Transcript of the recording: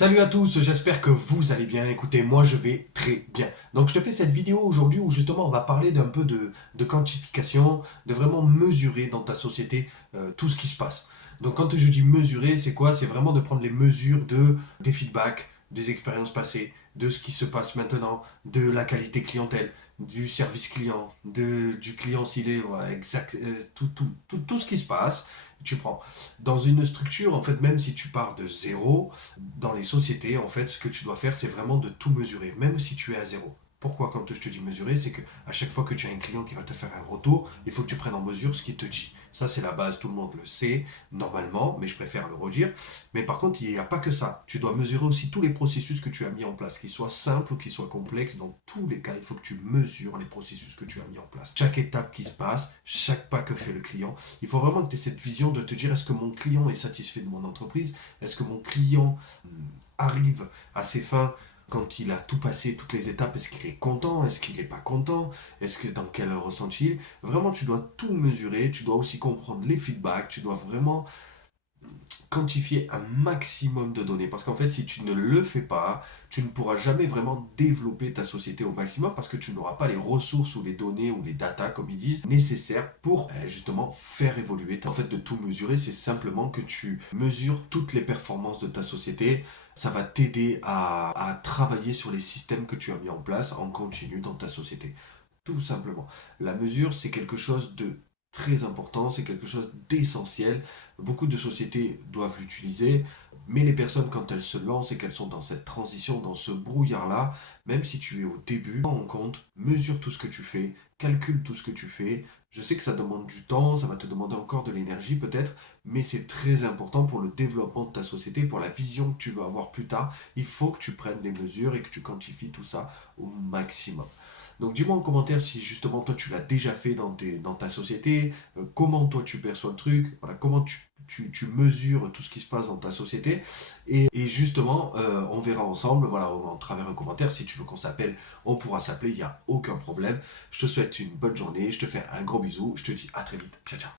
Salut à tous, j'espère que vous allez bien. Écoutez, moi je vais très bien. Donc je te fais cette vidéo aujourd'hui où justement on va parler d'un peu de quantification, de vraiment mesurer dans ta société tout ce qui se passe. Donc quand je dis mesurer, c'est quoi? C'est vraiment de prendre les mesures des feedbacks, des expériences passées, de ce qui se passe maintenant, de la qualité clientèle, du service client, du client s'il est, voilà, exact, tout ce qui se passe. Tu prends dans une structure, en fait, même si tu pars de zéro, dans les sociétés, en fait, ce que tu dois faire, c'est vraiment de tout mesurer, même si tu es à zéro. Pourquoi, quand je te dis mesurer, c'est que à chaque fois que tu as un client qui va te faire un retour, il faut que tu prennes en mesure ce qu'il te dit. Ça, c'est la base, tout le monde le sait, normalement, mais je préfère le redire. Mais par contre, il n'y a pas que ça. Tu dois mesurer aussi tous les processus que tu as mis en place, qu'ils soient simples ou qu'ils soient complexes. Dans tous les cas, il faut que tu mesures les processus que tu as mis en place. Chaque étape qui se passe, chaque pas que fait le client, il faut vraiment que tu aies cette vision de te dire, est-ce que mon client est satisfait de mon entreprise? Est-ce que mon client arrive à ses fins quand il a tout passé, toutes les étapes? Est-ce qu'il est content? Est-ce qu'il n'est pas content? Est-ce que dans quel ressenti il est? Vraiment, tu dois tout mesurer, tu dois aussi comprendre les feedbacks, tu dois vraiment quantifier un maximum de données. Parce qu'en fait, si tu ne le fais pas, tu ne pourras jamais vraiment développer ta société au maximum parce que tu n'auras pas les ressources ou les données ou les datas, comme ils disent, nécessaires pour justement faire évoluer. En fait, de tout mesurer, c'est simplement que tu mesures toutes les performances de ta société. Ça va t'aider à travailler sur les systèmes que tu as mis en place en continu dans ta société. Tout simplement. La mesure, c'est quelque chose de très important, c'est quelque chose d'essentiel. Beaucoup de sociétés doivent l'utiliser, mais les personnes, quand elles se lancent et qu'elles sont dans cette transition, dans ce brouillard-là, même si tu es au début, prends en compte, mesure tout ce que tu fais, calcule tout ce que tu fais. Je sais que ça demande du temps, ça va te demander encore de l'énergie peut-être, mais c'est très important pour le développement de ta société, pour la vision que tu veux avoir plus tard. Il faut que tu prennes des mesures et que tu quantifies tout ça au maximum. Donc dis-moi en commentaire si justement toi tu l'as déjà fait dans ta société, comment toi tu perçois le truc, voilà, comment tu mesures tout ce qui se passe dans ta société. Et justement, on verra ensemble, voilà, à travers un commentaire, si tu veux qu'on s'appelle, on pourra s'appeler, il n'y a aucun problème. Je te souhaite une bonne journée, je te fais un gros bisou, je te dis à très vite. Ciao ciao.